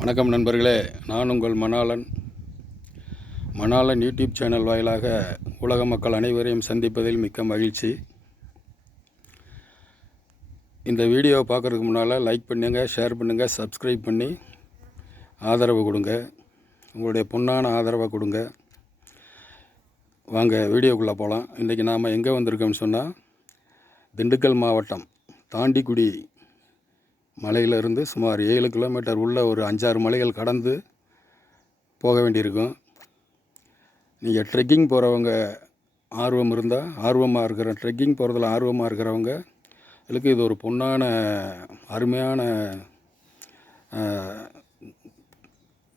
வணக்கம் நண்பர்களே நான் உங்கள் மணாளன். மணாளன் யூடியூப் சேனல் வாயிலாக உலக மக்கள் அனைவரையும் சந்திப்பதில் மிக்க மகிழ்ச்சி. இந்த வீடியோவை பார்க்குறதுக்கு முன்னால் லைக் பண்ணுங்கள் ஷேர் பண்ணுங்கள் சப்ஸ்கிரைப் பண்ணி ஆதரவு கொடுங்க. உங்களுடைய பொன்னான ஆதரவை கொடுங்க. வாங்க வீடியோக்குள்ளே போகலாம் இன்றைக்கி நாம் எங்கே வந்திருக்கோம்னு சொன்னால் திண்டுக்கல் மாவட்டம் தாண்டிக்குடி மலையிலிருந்து சுமார் ஏழு கிலோமீட்டர் உள்ள ஒரு அஞ்சாறு மலைகள் கடந்து போக வேண்டியிருக்கும். நீங்கள் ட்ரெக்கிங் போகிறவங்க ஆர்வம் இருந்தால் ஆர்வமாக இருக்கிற ட்ரெக்கிங் போகிறதுல ஆர்வமாக இருக்கிறவங்க இதுக்கு இது ஒரு பொன்னான அருமையான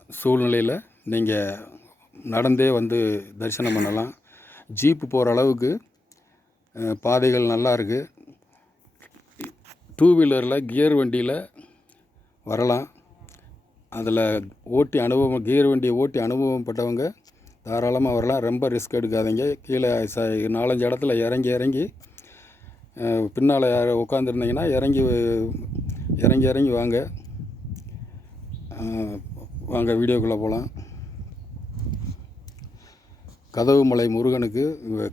சூழ்நிலையில் நீங்கள் நடந்தே வந்து தரிசனம் பண்ணலாம். ஜீப்பு போகிற அளவுக்கு பாதைகள் நல்லா இருக்குது டூ வீலரில் கியர் வண்டியில் வரலாம். அதில் ஓட்டி அனுபவம் கியர் வண்டியை ஓட்டி அனுபவம் பட்டவங்க தாராளமாக வரலாம். ரொம்ப ரிஸ்க் எடுக்காதீங்க. கீழே ச நாலஞ்சு இடத்துல இறங்கி இறங்கி பின்னால் யார் உட்காந்துருந்தீங்கன்னா இறங்கி இறங்கி இறங்கி வாங்க. வாங்க வீடியோக்குள்ளே போகலாம் கதவுமலை முருகனுக்கு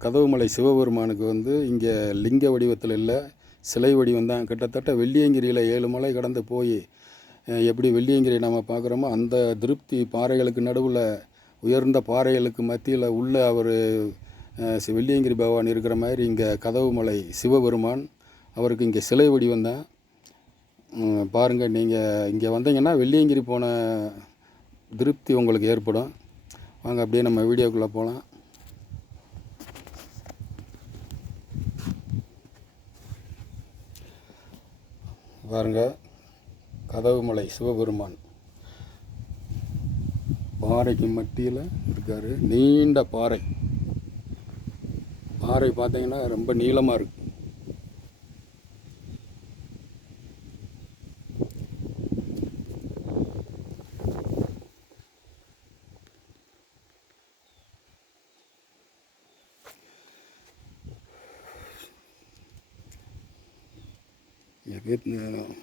கதவுமலை சிவபெருமானுக்கு வந்து இங்கே லிங்க வடிவத்தில் இல்லை. சிலை வடிவம் தான் கிட்டத்தட்ட வெள்ளியங்கிரியில் ஏழு மலை கடந்து போய் எப்படி வெள்ளியங்கிரி நம்ம பார்க்குறோமோ அந்த திருப்தி பாறைகளுக்கு நடுவில் உயர்ந்த பாறைகளுக்கு மத்தியில் உள்ள அவர் வெள்ளியங்கிரி பகவான் இருக்கிற மாதிரி இங்கே கதவுமலை சிவபெருமான் அவருக்கு இங்கே சிலை வடிவம் தான் பாருங்கள் நீங்கள் இங்கே வந்தீங்கன்னா வெள்ளியங்கிரி போன திருப்தி உங்களுக்கு ஏற்படும். வாங்க அப்படியே நம்ம வீடியோக்குள்ளே போகலாம் பாருங்க. கதவுமலை சிவபெருமான். பாறைக்கு மத்தியில் இருக்கார். நீண்ட பாறை. பாறை பார்த்தீங்கன்னா ரொம்ப நீளமாக இருக்குது எது-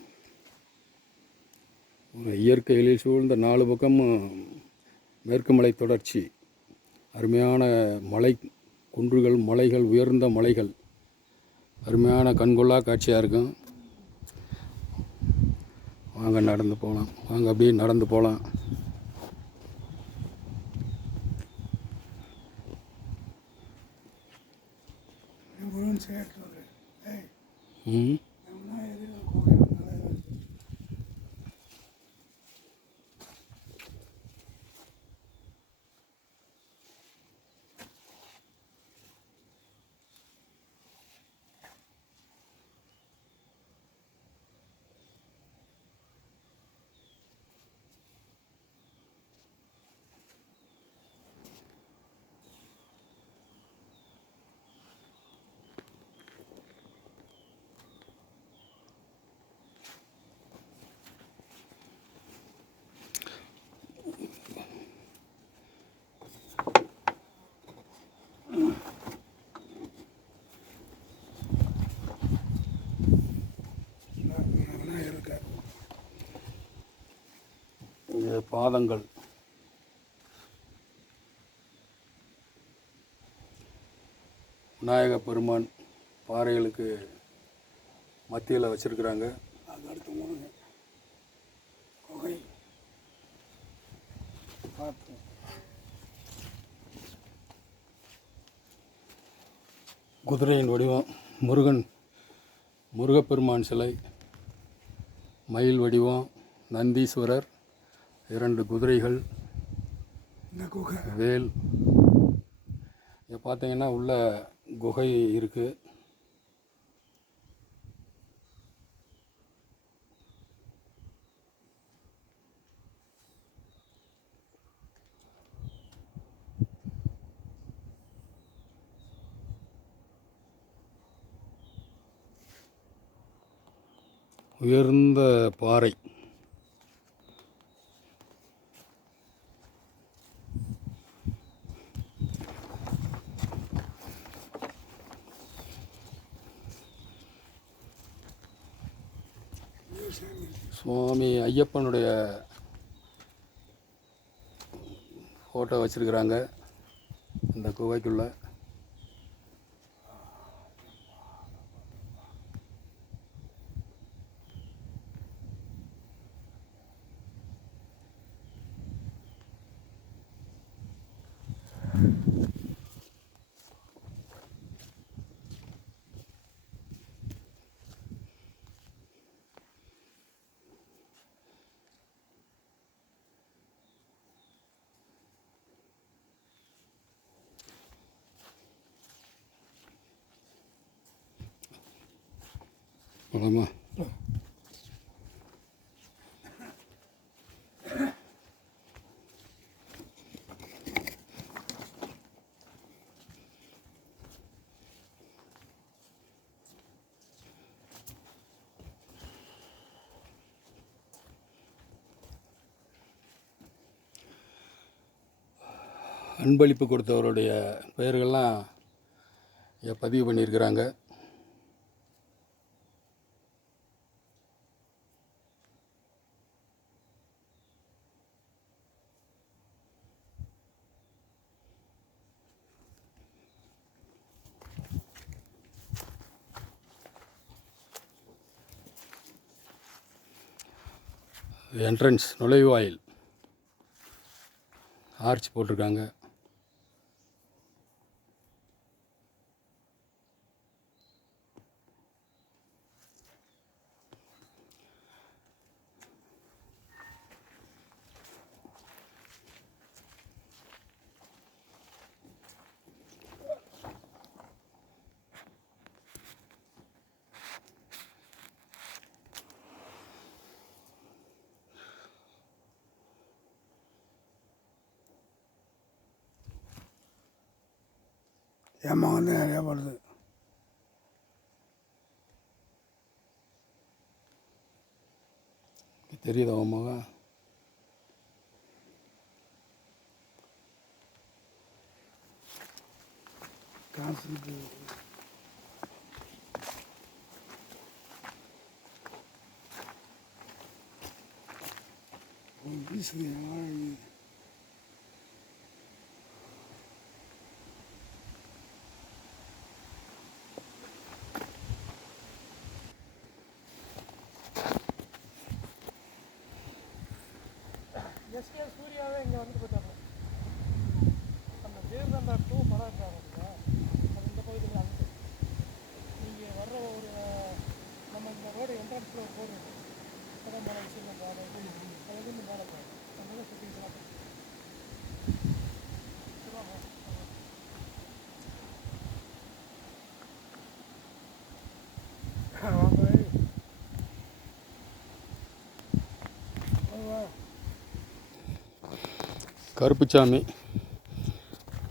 ஒரு இயற்கை எழில் சூழ்ந்த நாலு பக்கமும் மேற்கு மலை தொடர்ச்சி அருமையான மலை குன்றுகள் மலைகள் உயர்ந்த மலைகள் அருமையான கண்கொள்ளா காட்சியாக இருக்கும். வாங்க நடந்து போகலாம் வாங்க அப்படியே நடந்து போகலாம் ம்? பாதங்கள். விநாயக பெருமான் பாறைகளுக்கு மத்தியில் வச்சுருக்குறாங்க. அது அடுத்து முருகன். குகை. குதிரையின் வடிவம் முருகன் முருகப்பெருமான் சிலை மயில் வடிவம் நந்தீஸ்வரர் இரண்டு குதிரைகள் வேல். இங்கே பார்த்தீங்கன்னா உள்ள குகை இருக்குது உயர்ந்த பாறை. ஐயப்பனுடைய ஃபோட்டோ வச்சுருக்குறாங்க. அந்த குகைக்குள்ளே போலாமா அன்பளிப்பு கொடுத்தவருடைய பெயர்கள்லாம் பதிவு பண்ணியிருக்கிறாங்க. என்ட்ரன்ஸ் நுழைவாயில். ஆர்ச் போட்டிருக்காங்க. ஏமா வந்து நிறையா வருது தெரியுதா உன் மகன் காசு இருக்கு. ஒரு வீசுது யாரு? எஸ்கே சூர்யாவே இங்கே வந்து போயிட்டாங்க அந்த ஜெயலலிதா டூ படம் இருக்காங்க இல்லையா அது இந்த பகுதியில் வந்து நீங்கள் வர்ற ஒரு நம்ம இந்த ரோடு என்ட்ரன்ஸில் ஒரு ரோடு இருக்கு படம் மேலே விஷயம் பாரு அது வந்து இந்த மேலே போகும் அதனால சுற்றிக்கலாம் வாங்க ஏய். வா, வா. கருப்புச்சாமி.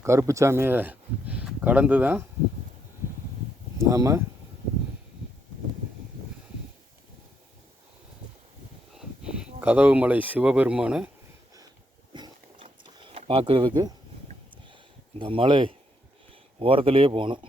கருப்புச்சாமியை கடந்து தான் நாம் கதவுமலை சிவபெருமானை பார்க்குறதுக்கு இந்த மலை ஓரத்துலேயே போகணும்.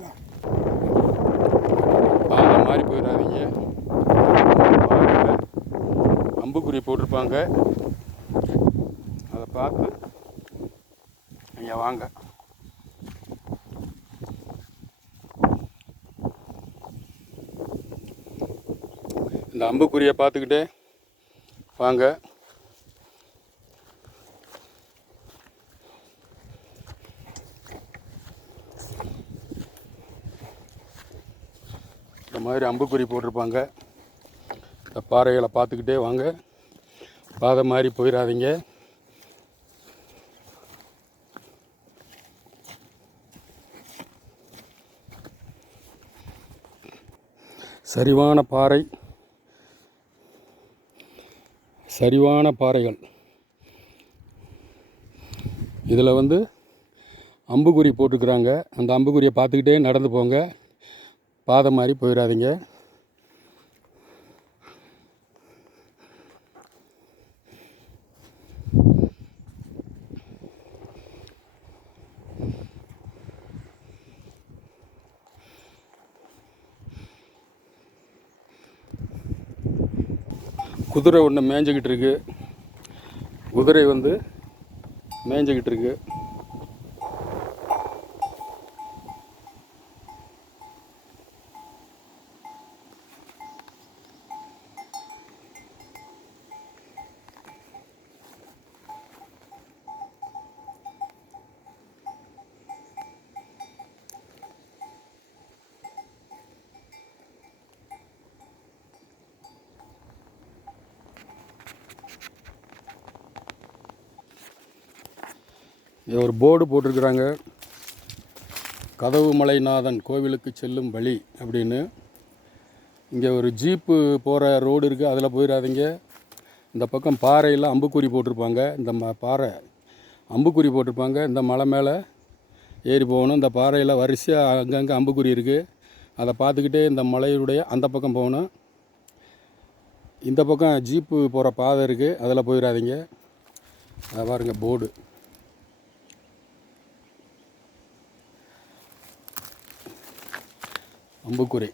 இந்தா. மாதிரி மாறி போயிடாதீங்க பாதையில் அம்புக்குறி போட்டிருப்பாங்க. அதை பார்த்து நீங்கள் வாங்க. இந்த அம்புக்குறியை பார்த்துக்கிட்டே வாங்க. மாதிரி அம்புக்குறி போட்டிருப்பாங்க. இந்த பாறைகளை பார்த்துக்கிட்டே வாங்க. பாதை மாதிரி போயிடாதீங்க சரிவான பாறை. சரிவான பாறைகள். இதில் வந்து அம்புக்குறி போட்டுக்கிறாங்க அந்த அம்புக்குறியை பார்த்துக்கிட்டே நடந்து போங்க. பாதை மாதிரி போயிடாதீங்க. குதிரை ஒன்று மேய்ஞ்சிக்கிட்டு இருக்கு. குதிரை வந்து மேய்ஞ்சிக்கிட்டு இருக்குது இது ஒரு போர்டு போட்டிருக்கிறாங்க. கதவு மலைநாதன் கோவிலுக்கு செல்லும் வழி அப்படின்னு. இங்கே ஒரு ஜீப்பு போகிற ரோடு இருக்குது அதில் போயிடாதீங்க இந்த பக்கம் பாறையில் அம்புக்குறி போட்டிருப்பாங்க. இந்த ம பாறை அம்புக்குறி போட்டிருப்பாங்க. இந்த மலை மேலே ஏறி போகணும். இந்த பாறையில் வரிசையாக அங்கங்கே அம்புக்குறி இருக்குது அதை பார்த்துக்கிட்டே இந்த மலையுடைய அந்த பக்கம் போகணும். இந்த பக்கம் ஜீப்பு போகிற பாதை இருக்குது அதில் போயிடாதீங்க அதை பாருங்கள் போர்டு. அம்புக்குறி.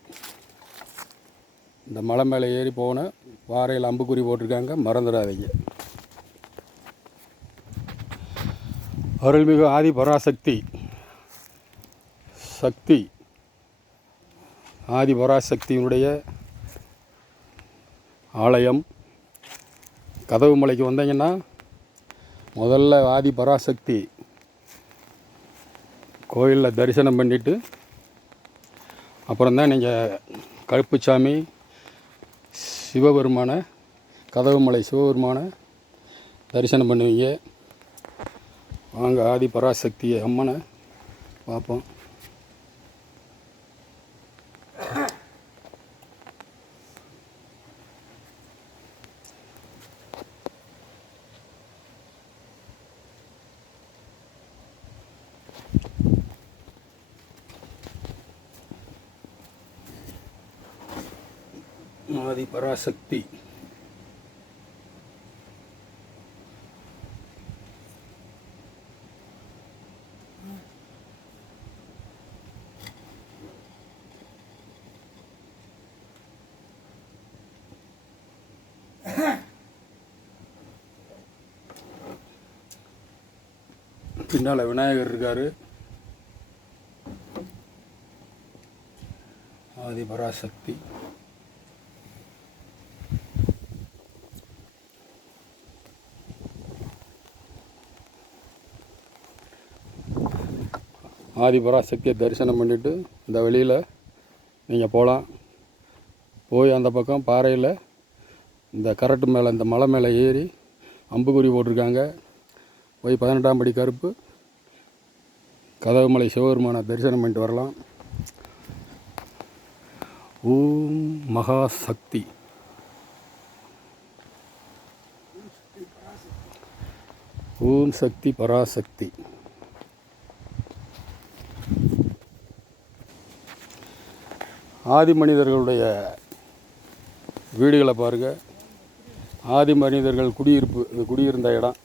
இந்த மலை மேலே ஏறி போன பாறையில் அம்புக்குறி போட்டிருக்காங்க மறந்துடாதீங்க. அருள்மிகு ஆதி பராசக்தி. சக்தி. ஆதி பராசக்தியினுடைய ஆலயம். கதவு மலைக்கு வந்தீங்கன்னா முதல்ல ஆதி பராசக்தி கோயிலில் தரிசனம் பண்ணிவிட்டு அப்புறம் தான் நீங்கள் கருப்புச்சாமி சிவபெருமான கதவுமலை சிவபெருமான தரிசனம் பண்ணுவீங்க. வாங்க ஆதி பராசக்தி அம்மனை பார்ப்போம். ஆதி பராசக்தி. பின்னால் விநாயகர் இருக்கார். ஆதி பராசக்தி. ஆதிபராசக்தியை தரிசனம் பண்ணிவிட்டு இந்த வழியில் நீங்கள் போகலாம் போய் அந்த பக்கம் பாறையில் இந்த கரட்டு மேலே இந்த மலை மேலே ஏறி அம்புக்குறி போட்டிருக்காங்க. போய் பதினெட்டாம் படி கருப்பு. கதவுமலை சிவபெருமானை தரிசனம் பண்ணிட்டு வரலாம். ஓம் மகா சக்தி. ஓம் சக்தி பராசக்தி. ஆதி மனிதர்களுடைய வீடுகளை பாருங்கள் ஆதி மனிதர்கள் குடியிருப்பு இந்த குடியிருந்த இடம்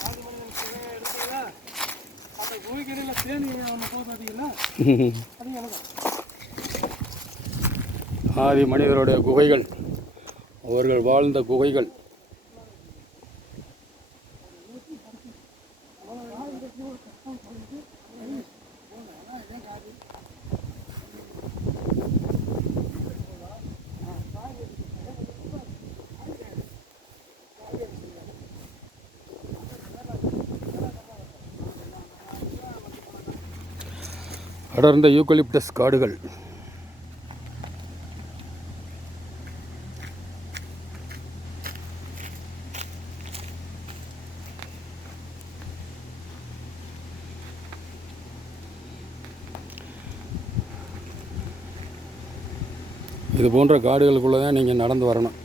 ஆதி மனிதனுக்கு எடுத்தீங்களா அந்த குகைக்கரையில் தேனி ஒன்று போகுது பார்த்தீங்களா அது எனக்கு ஆதி மனிதருடைய குகைகள் அவர்கள் வாழ்ந்த குகைகள். அடர்ந்த யூக்கலிப்டஸ் காடுகள். இது போன்ற காடுகளுக்குள்ளே தான் நீங்கள் நடந்து வரணும்.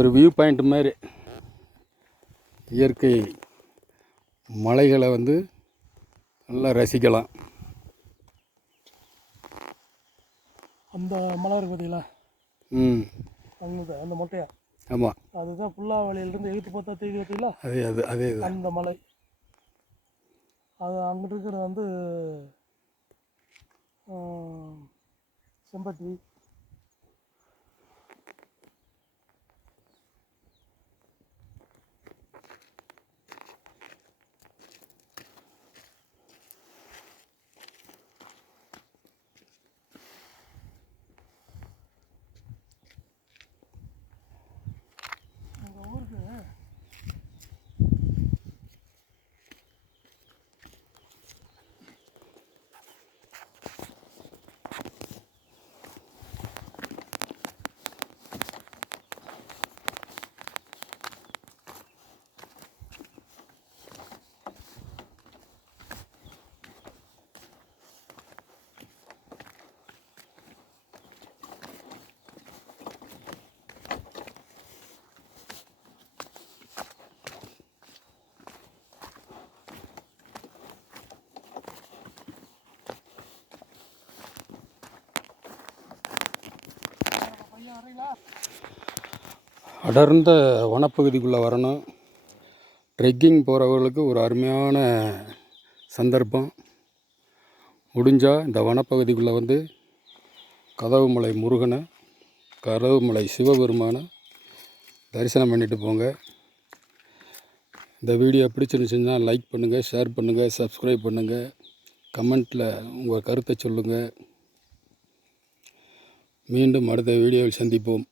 ஒரு வியூ பாயிண்ட் மாதிரி. இயற்கை மலைகளை வந்து நல்லா ரசிக்கலாம். அந்த மலை இருக்கு பார்த்தீங்களா ம். அங்கே அந்த மொட்டையா? ஆமாம் அதுதான் புல்லாவளியிலேருந்து எழுத்து பார்த்தா தெரியுது பார்த்தீங்களா அதே அது அதே அந்த மலை. அது அங்கிட்டு இருக்கிறது வந்து செம்பட்டி. அடர்ந்த வனப்பகுதிக்குள்ளே வரணும். ட்ரெக்கிங் போகிறவர்களுக்கு ஒரு அருமையான சந்தர்ப்பம். முடிஞ்சால் இந்த வனப்பகுதிக்குள்ளே வந்து கதவுமலை முருகனை கதவுமலை சிவபெருமானை தரிசனம் பண்ணிட்டு போங்க. இந்த வீடியோ பிடிச்சிருந்துச்சுன்னா லைக் பண்ணுங்கள் ஷேர் பண்ணுங்கள் சப்ஸ்கிரைப் பண்ணுங்கள் கமெண்ட்டில் உங்கள் கருத்தை சொல்லுங்கள் மீண்டும் அடுத்த வீடியோவில் சந்திப்போம்.